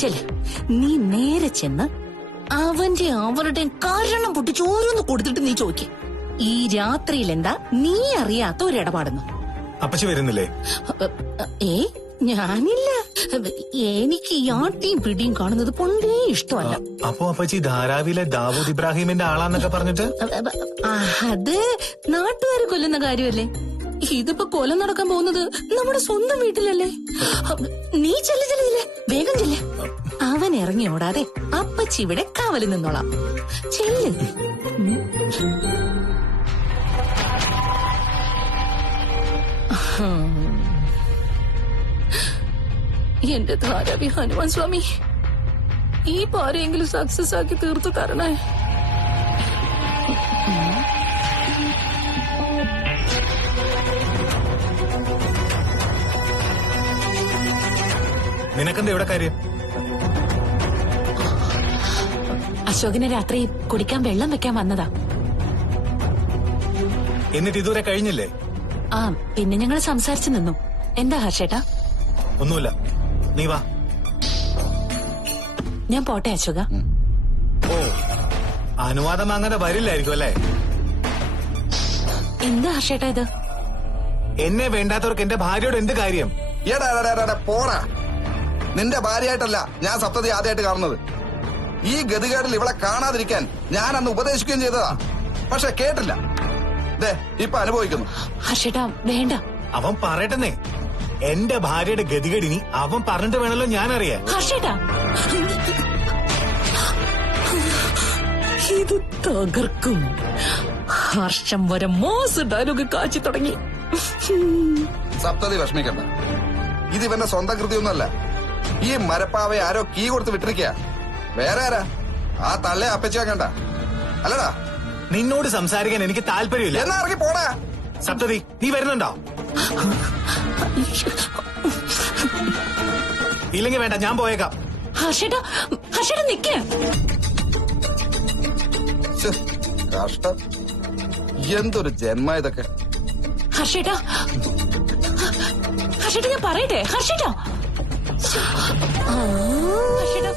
ചെല്ല്, നീ നേരെ ചെന്ന് അവന്റെ അവരുടെയും കാരണം പൊട്ടിച്ച് ഓരോന്ന് കൊടുത്തിട്ട് നീ ചോദിക്ക, ഈ രാത്രിയിൽ എന്താ നീ അറിയാത്ത ഒരിടപാടുന്നു. അപ്പച്ചി വരുന്നില്ലേ? ഞാനില്ല. എനിക്ക് ഈ ആട്ടിയും പിടിയും കാണുന്നത് കൊണ്ടേ ഇഷ്ടമല്ല. അപ്പൊ അപ്പച്ചി ധാരാവിലെ ദാവൂദ് ഇബ്രാഹിമിന്റെ ആളാന്നൊക്കെ പറഞ്ഞിട്ട്? അത് നാട്ടുകാര് കൊല്ലുന്ന കാര്യമല്ലേ. ഇതിപ്പോ കൊലം നടക്കാൻ പോകുന്നത് നമ്മുടെ സ്വന്തം വീട്ടിലല്ലേ. നീ ചെല്ലില്ലേ, വേഗം ചെല്ല്. അവൻ ഇറങ്ങി ഓടാതെ അപ്പച്ചി ഇവിടെ കാവലിൽ നിന്നോളാം. ചെല്ല്. എന്റെ ധാരാവി ഹനുമാൻ സ്വാമി, ഈ പാരെങ്കിലും സക്സസ് ആക്കി തീർത്തു തരണേ. നിനക്കെന്താ ഇവിടെ കാര്യം? അശോകന് രാത്രി കുടിക്കാൻ വെള്ളം വെക്കാൻ വന്നതാ. എന്നിട്ട് ഇതുവരെ കഴിഞ്ഞില്ലേ? ആ, പിന്നെ ഞങ്ങൾ സംസാരിച്ചു നിന്നു. എന്താ ഹർഷേട്ടാ? ഒന്നുമില്ല, നീ വാ. ഞാൻ പോട്ടെ അശോക. ഓ, അനുവാദം അങ്ങനെ വരില്ലായിരിക്കും അല്ലേ? എന്താ ഹർഷേട്ടാ ഇത്? എന്നെ വേണ്ടാത്തവർക്ക് എന്റെ ഭാര്യയോട് എന്ത് കാര്യം? പോടാ. നിന്റെ ഭാര്യയായിട്ടല്ല ഞാൻ സപ്തതി ആദ്യമായിട്ട് കാണുന്നത്. ഈ ഗതികേടിൽ ഇവളെ കാണാതിരിക്കാൻ ഞാൻ അന്ന് ഉപദേശിക്കുകയും ചെയ്തതാ, പക്ഷെ കേട്ടില്ല. ഇപ്പൊ അനുഭവിക്കുന്നു. ഹർഷേട്ടാ വേണ്ട. അവൻ പറയട്ടെന്നേ. എന്റെ ഭാര്യയുടെ ഗതികേടിനി അവൻ പറഞ്ഞിട്ട് വേണല്ലോ ഞാൻ അറിയാൻ. ഹർഷേട്ടാ, ഇത് തകർക്കും. ഹർഷം വരെ മോശ ഡയലോഗ് കാച്ചി തുടങ്ങി. സപ്തതി വിഷമിക്കണ്ട, ഇത് ഇവന്റെ സ്വന്തം കൃതിയൊന്നുമല്ല. ഈ മരപ്പാവയെ ആരോ കീ കൊടുത്ത് വിട്ടിരിക്കുക. വേറെ ആരാ? ആ തള്ളയെ അപ്പച്ചാൻ കണ്ട അല്ലടാ. നിന്നോട് സംസാരിക്കാൻ എനിക്ക് താല്പര്യമില്ല. എന്നാ ഇറങ്ങി പോടാ. സപ്തതി, നീ വരുന്നുണ്ടോ? ഇല്ലെങ്കിൽ വേണ്ട, ഞാൻ പോയേക്കാം. ഹർഷേട്ടാ, ഹർഷേട്ടാ നിക്ക്. കഷ്ടം, എന്തൊരു ജന്മ ഇതൊക്കെ. ഹർഷേട്ടാ, ഹർഷേട്ടാ ഞാൻ പറയട്ടെ. ഹർഷേട്ടാ, ഹർഷേട്ടാ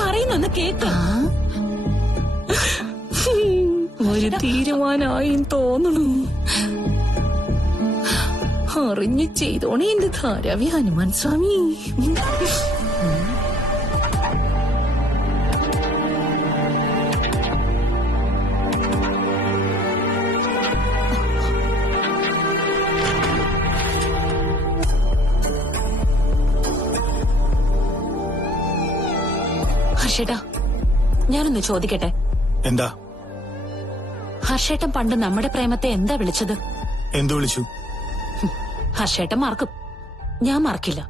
പറയുന്നൊന്ന് കേക്ക. ഒരു തീരുമാനമായി തോന്നണു. അറിഞ്ഞു ചെയ്തോണേ എന്റെ ധാരാവി ഹനുമാൻ സ്വാമി. ഹർഷേട്ടാ, ഞാനൊന്ന് ചോദിക്കട്ടെ? എന്താ? ഹർഷേട്ടൻ പണ്ട് നമ്മുടെ പ്രേമത്തെ എന്താ വിളിച്ചത്? എന്തു വിളിച്ചു? ഹർഷേട്ടൻ മറക്കും, ഞാൻ മറക്കില്ല.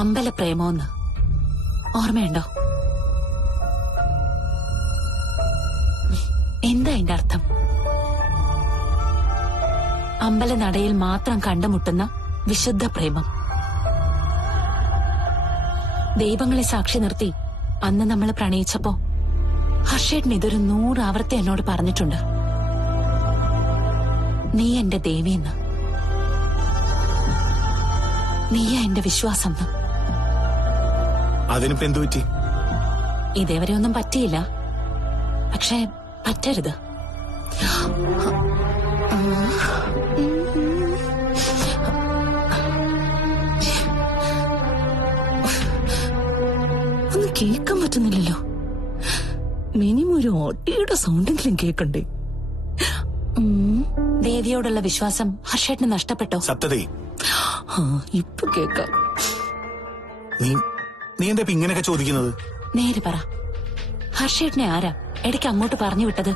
അമ്പല പ്രേമോന്ന് ഓർമ്മയുണ്ടോ? എന്താ അതിന്റെ അർത്ഥം? അമ്പല നടയിൽ മാത്രം കണ്ടുമുട്ടുന്ന വിശുദ്ധ പ്രേമം. ദൈവങ്ങളെ സാക്ഷി നിർത്തി അന്ന് നമ്മൾ പ്രണയിച്ചപ്പോ ഹർഷേട്ടൻ ഇതൊരു 100 ആവർത്തി എന്നോട് പറഞ്ഞിട്ടുണ്ട്. നീ എന്റെ ദേവിയെന്ന്, നീയാ എന്റെ വിശ്വാസം. അതിനിപ്പോ എന്തു പറ്റി? ഇതേവരെ ഒന്നും പറ്റിയില്ല, പക്ഷെ പറ്റരുത്. ഒന്നും കേൾക്കാൻ പറ്റുന്നില്ലല്ലോ. മിനിമം ഒരു ഓട്ടിയുടെ സൗണ്ടെങ്കിലും കേൾക്കണ്ടേ? ദേവിയോടുള്ള വിശ്വാസം ഹർഷേട്ടന് നഷ്ടപ്പെട്ടോ? സപ്തതി, ഇപ്പൊ കേക്കാം. നീ എന്താ ഇങ്ങനെയൊക്കെ ചോദിക്കുന്നത്? നേര് പറ, ഹർഷേട്ടനെ ആരാ ഇടയ്ക്ക് അങ്ങോട്ട് പറഞ്ഞു വിട്ടത്?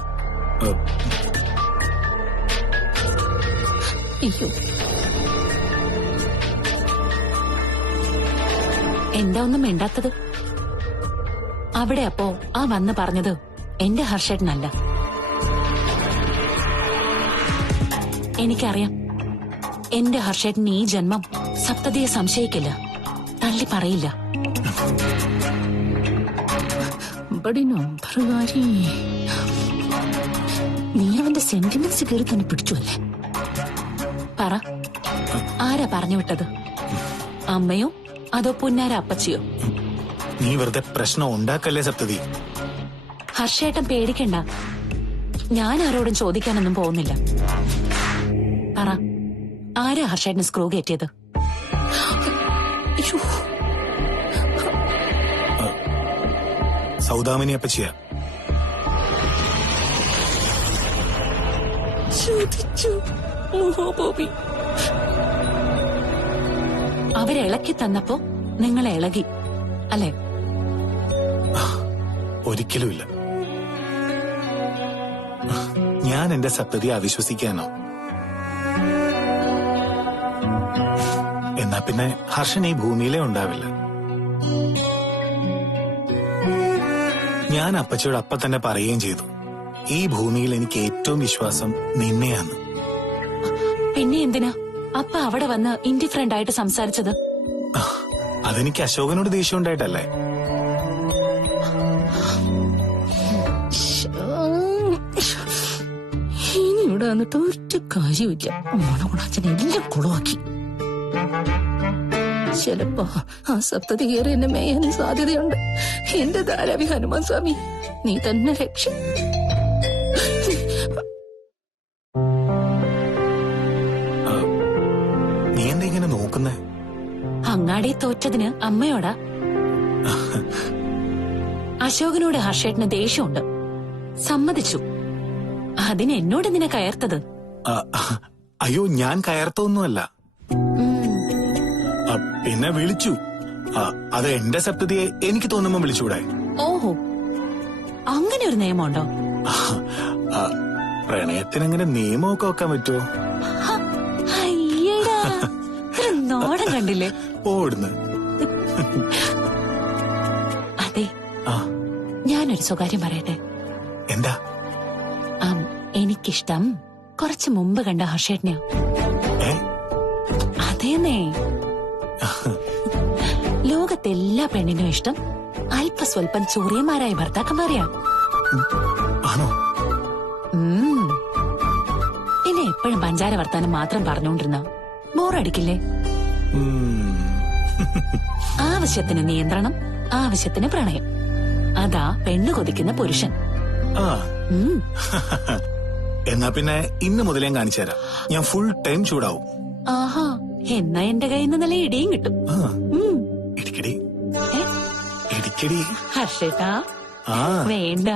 അയ്യോ, എന്താ ഒന്നും മിണ്ടാത്തത്? അവിടെ അപ്പോ ആ വന്ന് പറഞ്ഞത് എന്റെ ഹർഷേട്ടനല്ല. എനിക്കറിയാം, എന്റെ ഹർഷേട്ടൻ ഈ ജന്മം സപ്തതിയെ സംശയിക്കില്ല, തള്ളി പറയില്ല. നീ അവന്റെ സെന്റിമെന്റ്സ് കയറി തന്നെ പിടിച്ചു അല്ലേ? പറ, ആരാ പറഞ്ഞു വിട്ടത്? അമ്മയോ അതോ പുന്നാര അപ്പച്ചിയോ? നീ വെറുതെ പ്രശ്നം ഉണ്ടാക്കല്ലേ സപ്തതി. ഹർഷേട്ടൻ പേടിക്കണ്ട, ഞാൻ ആരോടും ചോദിക്കാനൊന്നും പോകുന്നില്ല. പറ, ആരാ ഹർഷേട്ടന് സ്ക്രൂ കയറ്റിയത്? സൗദാമിനി അപ്പച്ചിയ. അവരിളക്കി തന്നപ്പോ നിങ്ങൾ ഇളകി അല്ലെ? ഒരിക്കലുമില്ല. ഞാൻ എന്റെ സപ്തതിയെ അവിശ്വസിക്കാനോ? എന്നാ പിന്നെ ഹർഷൻ ഈ ഭൂമിയിലേ ഉണ്ടാവില്ല. ഞാൻ അപ്പച്ചിയോട് അപ്പ തന്നെ പറയുകയും ചെയ്തു, ഈ ഭൂമിയിൽ എനിക്ക് ഏറ്റവും വിശ്വാസം നിന്നെയാന്ന്. പിന്നെ എന്തിനാ അപ്പ അവിടെ വന്ന് ഇൻഡിഫറന്റ് ആയിട്ട് സംസാരിച്ചത്? അതെനിക്ക് അശോകനോട് ദേഷ്യം ഉണ്ടായിട്ടല്ലേ? ഇനി ഇവിടെ വന്നിട്ട് ഒറ്റ കാര്യമില്ല. മണകുണാച്ചൻ എല്ലാം കുളമാക്കി. ചിലപ്പോ ആ സപ്തതി കയറി എന്നെ മേയാനും സാധ്യതയുണ്ട്. എന്റെ ധാരാവി ഹനുമാൻ സ്വാമി, നീ തന്നെ രക്ഷ. നീ എന്താ ഇങ്ങനെ നോക്കുന്നേ? അങ്ങാടി തോറ്റതിന് അമ്മയോടാ. അശോകനോട് ഹർഷേട്ടന് ദേഷ്യമുണ്ട്, സമ്മതിച്ചു. അതിന് എന്നോട് നിന്നെ കയർത്തത്? അയ്യോ, ഞാൻ കയർത്തൊന്നുമല്ല. പിന്നെ വിളിച്ചു. അത് എന്റെ സപ്തതിയെ എനിക്ക് തോന്നുമ്പോ വിളിച്ചൂടെ? ഓഹോ, അങ്ങനെ ഒരു നിയമമുണ്ടോ? പ്രണയത്തിനങ്ങനെ നിയമമൊക്കെ വെക്കാൻ പറ്റുമോ? അയ്യടാ, നോടം കണ്ടില്ലേ? ഓടുന്നു. അതെ, ഞാനൊരു സ്വകാര്യം പറയട്ടെ? എന്താ? എനിക്കിഷ്ടം കുറച്ചു മുമ്പ് കണ്ട ഹർഷേട്ടനെയാ. അതേന്നേ, ലോകത്തെല്ലാ പെണ്ണിനും ഇഷ്ടം അല്പസ്വല്പം ചൂറിയന്മാരായ ഭർത്താക്കന്മാരെയാ. ആണോ? പിന്നെ എപ്പോഴും പഞ്ചാര വർത്താനം മാത്രം പറഞ്ഞുകൊണ്ടിരുന്ന ബോറടിക്കില്ലേ? ആവശ്യത്തിന് നിയന്ത്രണം, ആവശ്യത്തിന് പ്രണയം. അതാ പെണ്ണ് കൊതിക്കുന്ന പുരുഷൻ. എന്നാ പിന്നെ ഇന്ന് മുതലേ കാണിച്ചു തരാം. ഞാൻ ഫുൾ ടൈം ചൂടാവും. ആഹാ, എന്നാ എന്റെ കയ്യിൽ നിന്ന് നല്ല ഇടിയും കിട്ടും. ഇടിക്കടി ഇടിക്കടി. ഹർഷേട്ടാ വേണ്ട.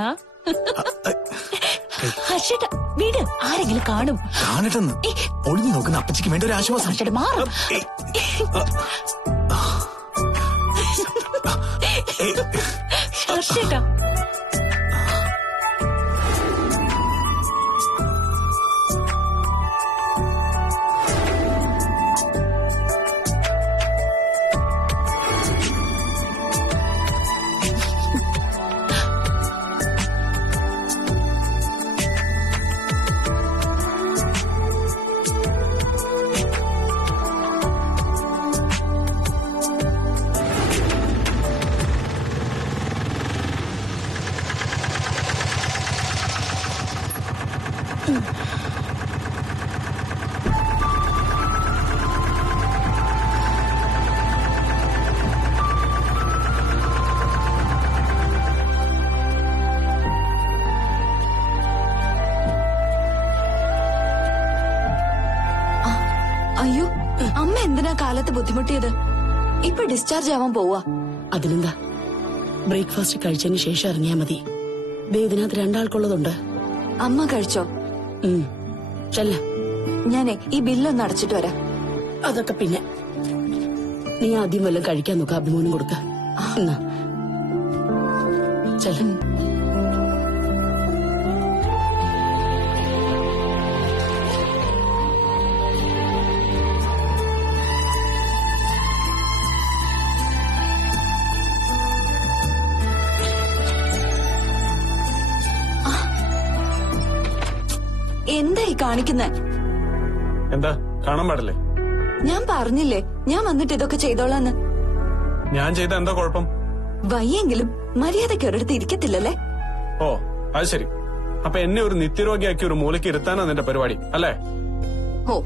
ഹർഷേട്ടാ വീട് ആരെങ്കിലും കാണും. കാണട്ടെന്ന് ഒളിഞ്ഞു നോക്കുന്ന അപ്പച്ചിക്ക് വേണ്ട ഒരു ആശ്വാസം. ഹർഷേട്ടാ മാറും. ഹർഷേട്ടാ അയ്യോ, അമ്മ എന്തിനാ കാലത്ത് ബുദ്ധിമുട്ടിയത്? ഇപ്പൊ ഡിസ്ചാർജ് ആവാൻ പോവാ. അതിനെന്താ, ബ്രേക്ക്ഫാസ്റ്റ് കഴിച്ചതിന് ശേഷം ഇറങ്ങിയാ മതി. ഇതിനകത്ത് രണ്ടാൾക്കുള്ളതുണ്ട്. അമ്മ കഴിച്ചോ? ചെല്ല, ഞാനേ ഈ ബില്ലൊന്ന് അടച്ചിട്ട് വരാം. അതൊക്കെ പിന്നെ. നീ ആദ്യം വല്ലതും കഴിക്കാൻ നോക്ക, അഭിമോനും കൊടുക്ക. ചെല്ല. എന്തായി കാണിക്കുന്നേ? എന്താ കാണാൻ പാടില്ലേ? ഞാൻ പറഞ്ഞില്ലേ ഞാൻ വന്നിട്ട് ഇതൊക്കെ ചെയ്തോളാന്ന്. ഞാൻ ചെയ്ത എന്താ കുഴപ്പം? വയ്യെങ്കിലും മര്യാദയ്ക്ക് ഒരിടത്ത് ഇരിക്കത്തില്ലല്ലേ? ഓ അത് ശരി. അപ്പൊ എന്നെ ഒരു നിത്യരോഗിയാക്കി ഒരു മൂലയ്ക്ക് ഇരുത്താനാ നിന്റെ പരിപാടി അല്ലേ? ഓ,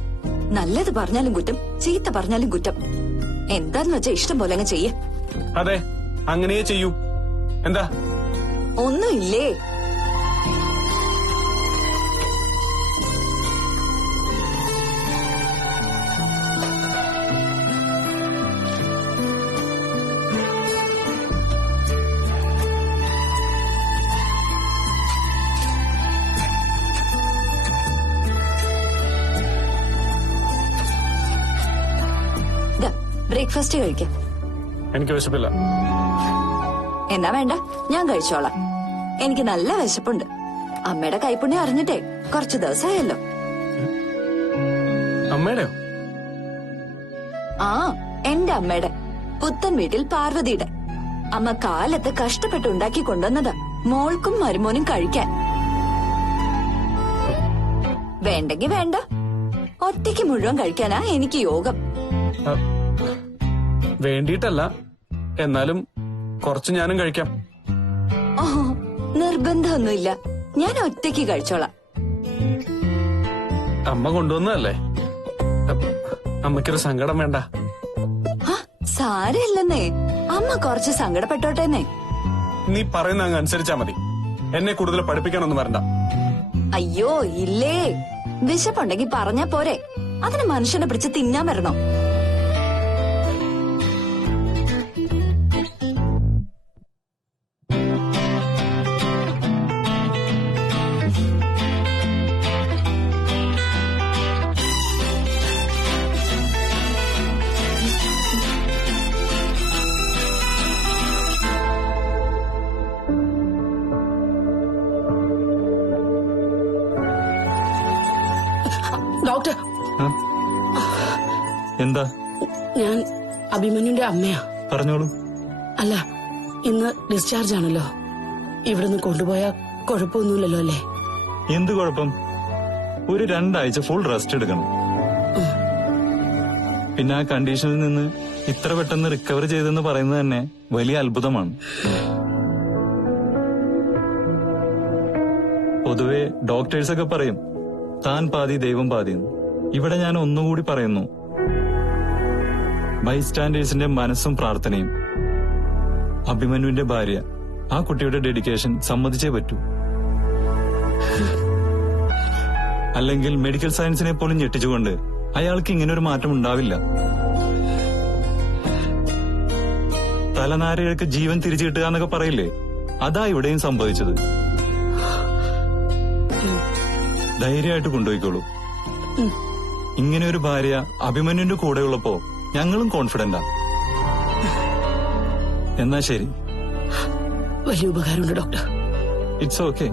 നല്ലത് പറഞ്ഞാലും കുറ്റം, ചീത്ത പറഞ്ഞാലും കുറ്റം. എന്താന്ന് വെച്ചാ ഇഷ്ടം പോലെ അങ്ങ് ചെയ്യ. അതെ, അങ്ങനെയേ ചെയ്യൂ. എന്താ? ഒന്നുമില്ലേ. ബ്രേക്ക്ഫാസ്റ്റ് കഴിക്കാം. എനിക്ക് വിശപ്പില്ല. എന്നാ വേണ്ട, ഞാൻ കഴിച്ചോളാം. എനിക്ക് നല്ല വിശപ്പുണ്ട്. അമ്മയുടെ കൈപ്പുണ്യം അറിഞ്ഞിട്ടേ കുറച്ചു ദിവസമായല്ലോ. അമ്മയുടെയോ? ആ, എന്റെ അമ്മയുടെ. പുത്തൻ വീട്ടിൽ പാർവതിയുടെ. അമ്മ കാലത്ത് കഷ്ടപ്പെട്ട് ഉണ്ടാക്കി കൊണ്ടുവന്നതാ മോൾക്കും മരുമോനും കഴിക്കാൻ. വേണ്ടെങ്കി വേണ്ട, ഒറ്റയ്ക്ക് മുഴുവൻ കഴിക്കാനാ എനിക്ക് യോഗം. വേണ്ടിയിട്ടല്ല, എന്നാലും കുറച്ച് ഞാനും കഴിക്കാം. ഓ, നിർബന്ധമൊന്നുമില്ല. ഞാൻ ഒറ്റയ്ക്ക് കഴിച്ചോളാം. അമ്മ കൊണ്ടുവന്നതല്ലേ, അമ്മയ്ക്കൊരു സങ്കടം വേണ്ട. സാരമില്ലെന്നേ, അമ്മ കുറച്ച് സങ്കടപ്പെട്ടോട്ടേന്നേ. നീ പറയുന്ന അങ്ങ് അനുസരിച്ചാ മതി. എന്നെ കൂടുതൽ പഠിപ്പിക്കാനൊന്നും വരണ്ട. അയ്യോ ഇല്ലേ, വിശപ്പുണ്ടെങ്കി പറഞ്ഞാ പോരെ. അതിന് മനുഷ്യനെ പിടിച്ച് തിന്നാൻ വരണോ? ഡോക്ടർ, എന്താ? ഞാൻ അഭിമന്യുന്റെ അമ്മയാ. പറഞ്ഞോളൂ. അല്ല, ഇന്ന് ഡിസ്ചാർജ് ആണല്ലോ. ഇവിടുന്ന് കൊണ്ടുപോയാ കുഴപ്പമൊന്നുമില്ലല്ലോ അല്ലേ? എന്ത് കുഴപ്പം? ഒരു 2 ആഴ്ച ഫുൾ റെസ്റ്റ് എടുക്കണം. പിന്നെ ആ കണ്ടീഷനിൽ നിന്ന് ഇത്ര പെട്ടെന്ന് റിക്കവർ ചെയ്തെന്ന് പറയുന്നത് തന്നെ വലിയ അത്ഭുതമാണ്. പൊതുവെ ഡോക്ടേഴ്സൊക്കെ പറയും താൻ പാതി ദൈവം പാതി. ഇവിടെ ഞാൻ ഒന്നുകൂടി പറയുന്നു, ബൈസ്റ്റാൻഡേഴ്സിന്റെ മനസ്സും പ്രാർത്ഥനയും. അഭിമന്യുവിന്റെ ഭാര്യ, ആ കുട്ടിയുടെ ഡെഡിക്കേഷൻ സമ്മതിച്ചേ പറ്റൂ. അല്ലെങ്കിൽ മെഡിക്കൽ സയൻസിനെ പോലും ഞെട്ടിച്ചുകൊണ്ട് അയാൾക്ക് ഇങ്ങനെ ഒരു മാറ്റം ഉണ്ടാവില്ല. തലനാരികൾക്ക് ജീവൻ തിരിച്ചു കിട്ടുക എന്നൊക്കെ പറയില്ലേ, അതാ ഇവിടെയും സംഭവിച്ചത്. ധൈര്യമായിട്ട് കൊണ്ടുപോയിക്കോളൂ. ഇങ്ങനെ ഒരു ഭാര്യ അഭിമന്യുന്റെ കൂടെയുള്ളപ്പോ ഞങ്ങളും കോൺഫിഡന്റാ. എന്നാ ശരി. വലിയ ഉപകാരമുണ്ട് ഡോക്ടർ. It's okay.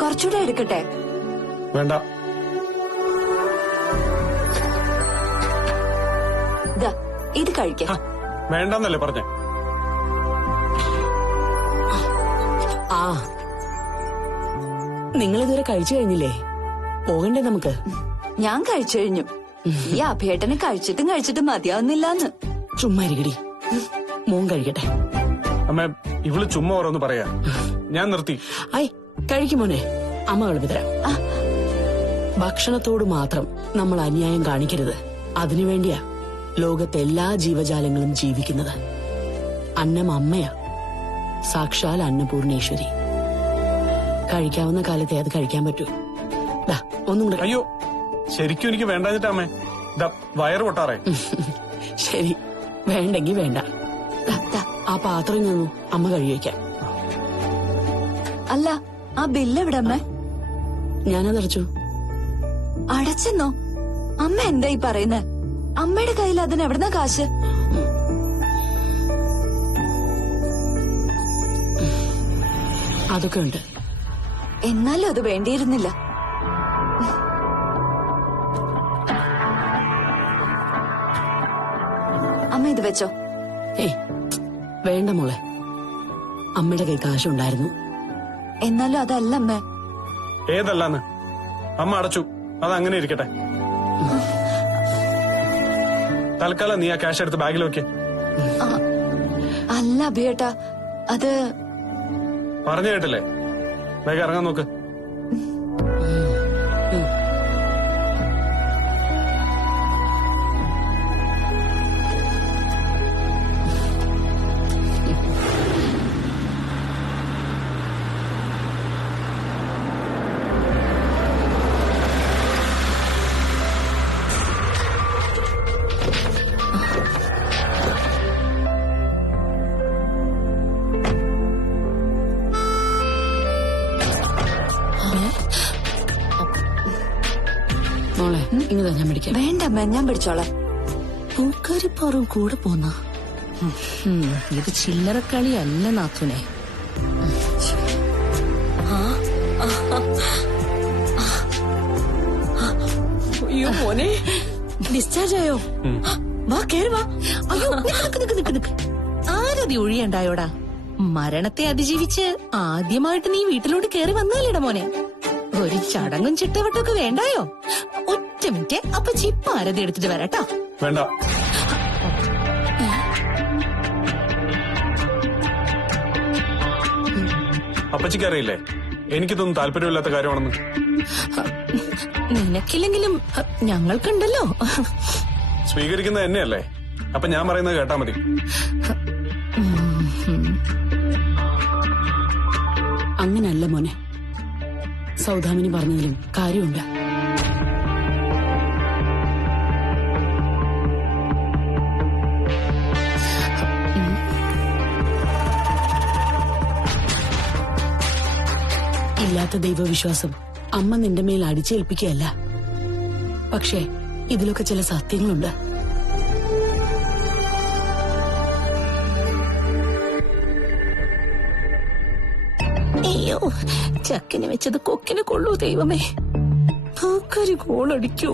കുറച്ചുകൂടെ എടുക്കട്ടെ? വേണ്ട. ഇത് കഴിക്കാം. വേണ്ടെന്നല്ലേ പറഞ്ഞേ? ആ, നിങ്ങളിതുവരെ കഴിച്ചു കഴിഞ്ഞില്ലേ? പോകണ്ടേ നമുക്ക്? ഞാൻ കഴിച്ചു കഴിഞ്ഞു. ഈ അഭേട്ടന് കഴിച്ചിട്ടും മതിയാവുന്നില്ലാന്ന്. ചുമ്മാ ഇരിക്കടി, മോൻ കഴിക്കട്ടെ. അമ്മ, ഇവള് ചുമ്മാ ഓരോന്ന് പറയാ. ഞാൻ നിർത്തി. ഐ, കഴിക്കുമോനെ, അമ്മ കളിപ്പിത്തരാം. ഭക്ഷണത്തോട് മാത്രം നമ്മൾ അന്യായം കാണിക്കരുത്. അതിനുവേണ്ടിയാ ലോകത്തെ എല്ലാ ജീവജാലങ്ങളും ജീവിക്കുന്നത്. അന്നം അമ്മയാ, സാക്ഷാൽ അന്നപൂർണേശ്വരി. കഴിക്കാവുന്ന കാലത്തെ അത് കഴിക്കാൻ പറ്റൂ. ഒന്നും കൂടെ. അയ്യോ, ശരിക്കും എനിക്ക് വേണ്ടാഞ്ഞിട്ടാ അമ്മേ. വയറ് പൊട്ടാറേ. ശരി, വേണ്ടെങ്കി വേണ്ട. ആ പാത്രം നിന്നു അമ്മ കഴിവയ്ക്കാം. അല്ല, ആ ബില്ല് എവിടെ അമ്മ? ഞാനതടച്ചു. അടച്ചെന്നോ? അമ്മ എന്തായി പറയുന്നേ? അമ്മയുടെ കയ്യിൽ അതിന് എവിടുന്ന കാശ്? അതൊക്കെ ഉണ്ട്. എന്നാലും അത് വേണ്ടിയിരുന്നില്ല. അമ്മ ഇത് വെച്ചോ. ഏയ് വേണ്ട മോളെ, അമ്മയുടെ കൈ കാശുണ്ടായിരുന്നു. എന്നാലും അതല്ല അമ്മ. ഏതല്ലാന്ന് അമ്മ അടച്ചു, അത് അങ്ങനെ ഇരിക്കട്ടെ. തൽക്കാലം നീ ആ ക്യാഷ് എടുത്ത് ബാഗിൽ വെക്കേ. അല്ല അഭിയേട്ടാ, അത് പറഞ്ഞു കേട്ടില്ലേ? വേഗം ഇറങ്ങാൻ നോക്ക്. മോളെ ഇങ്ങതാ ഞാൻ പിടിക്കാം. വേണ്ട അമ്മ, ഞാൻ പിടിച്ചോളാം. പൂക്കാരിപ്പാറും കൂടെ പോന്ന ഇത് ചില്ലറക്കളിയല്ല നാത്തുനെ. അയ്യോ മോനെ, ഡിസ്ചാർജ് ആയോ? വാ കേറി വാ. അയ്യോ നിക്ക്. ആരതി ഒഴിയണ്ടായോടാ. മരണത്തെ അതിജീവിച്ച് ആദ്യമായിട്ട് നീ വീട്ടിലോട്ട് കേറി വന്നാലേടാ മോനെ. ഒരു ചടങ്ങും ചിട്ടവട്ടൊക്കെ വേണ്ടായോ? ഒറ്റ മിനിറ്റ്, അപ്പൊ ചിപ്പ ആരതി എടുത്തിട്ട് വരാട്ടോ. വേണ്ട. അപ്പച്ചിക്ക് അറിയില്ലേ എനിക്കിതൊന്നും താല്പര്യമില്ലാത്ത കാര്യമാണെന്ന്? നിനക്കില്ലെങ്കിലും ഞങ്ങൾക്കുണ്ടല്ലോ. സ്വീകരിക്കുന്നത് എന്നെയല്ലേ, അപ്പൊ ഞാൻ പറയുന്നത് കേട്ടാ മതി. അങ്ങനല്ല മോനെ, സൗദാമിനി പറഞ്ഞതിലും കാര്യമുണ്ട്. ഇല്ലാത്ത ദൈവവിശ്വാസം അമ്മ നിന്റെ മേൽ അടിച്ചേൽപ്പിക്കുകയല്ല. പക്ഷേ ഇതിലൊക്കെ ചില സത്യങ്ങളുണ്ട്. അയ്യോ, ചക്കിന് വെച്ചത് കൊക്കിന് കൊള്ളൂ ദൈവമേ. പൂക്കാരി ഗോളടിക്കൂ.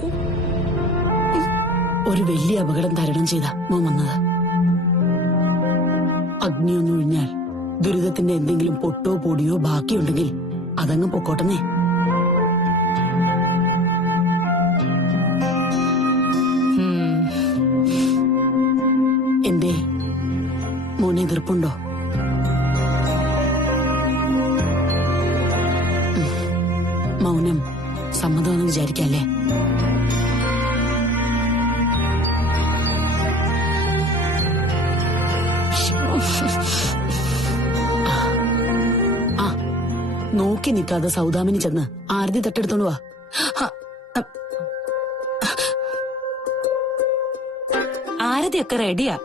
ഒരു വലിയ അപകടം തരണം ചെയ്ത മോൻ വന്നത്. അഗ്നിയൊന്നൊഴിഞ്ഞാൽ ദുരിതത്തിന്റെ എന്തെങ്കിലും പൊട്ടോ പൊടിയോ ബാക്കിയുണ്ടെങ്കിൽ അതങ്ങ് പൊക്കോട്ടെന്നേ. എന്തേ മോനെ എതിർപ്പുണ്ടോ? മൗനം സമ്മതമെന്ന് വിചാരിക്കല്ലേ? ആ നോക്കി നിൽക്കാതെ സൗദാമിനി ചെന്ന് ആരതി തട്ടെടുത്തോണ്ട് വാ. ആരതിയൊക്കെ റെഡിയാ.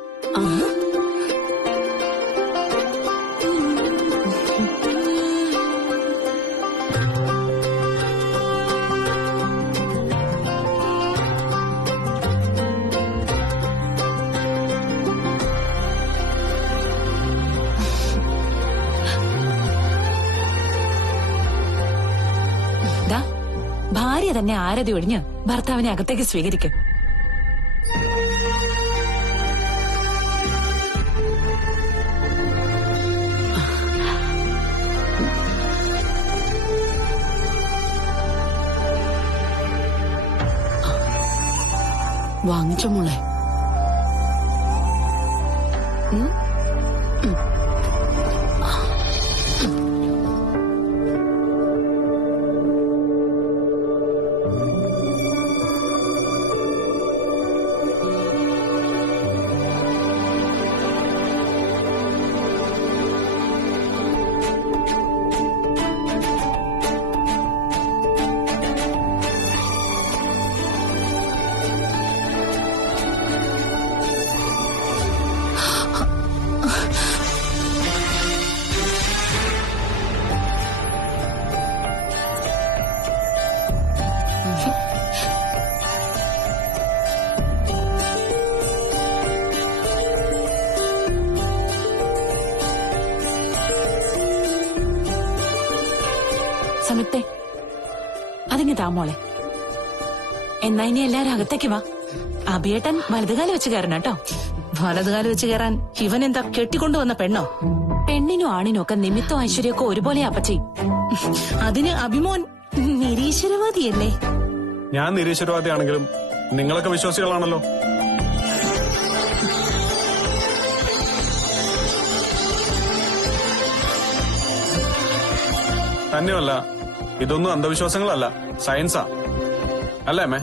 ഭാര്യ തന്നെ ആരതി ഒഴിഞ്ഞ് ഭർത്താവിനെ അകത്തേക്ക് സ്വീകരിക്കും. വാങ്ങിച്ചോ മോളെ. സംയുക്തേ അതിങ്ങ് താമോളെ. എന്നാ ഇനി എല്ലാരും അകത്തേക്ക് വാ. അഭിയേട്ടൻ വലതുകാലം വെച്ച് കയറണം കേട്ടോ. വലതുകാലം വെച്ച് കയറാൻ ഇവൻ എന്താ കെട്ടിക്കൊണ്ടുവന്ന പെണ്ണോ? പെണ്ണിനും ആണിനും ഒക്കെ നിമിത്തം ഐശ്വര്യമൊക്കെ ഒരുപോലെ അപ്പച്ചി. അതിന് അഭിമോൻ നിരീശ്വരവാദിയല്ലേ? ഞാൻ നിരീശ്വരവാദിയാണെങ്കിലും നിങ്ങളൊക്കെ വിശ്വാസികളാണല്ലോ. തന്നെയല്ല, ഇതൊന്നും അന്ധവിശ്വാസങ്ങളല്ല, സയൻസാ. അല്ലേ അമ്മേ?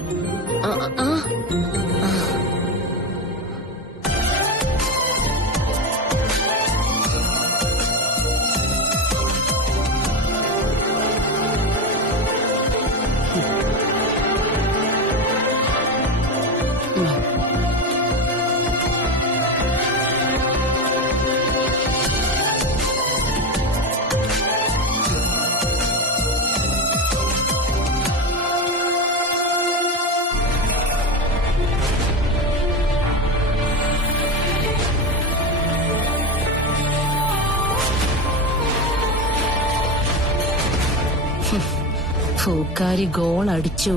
പൂക്കാരി ഗോൾ അടിച്ചു.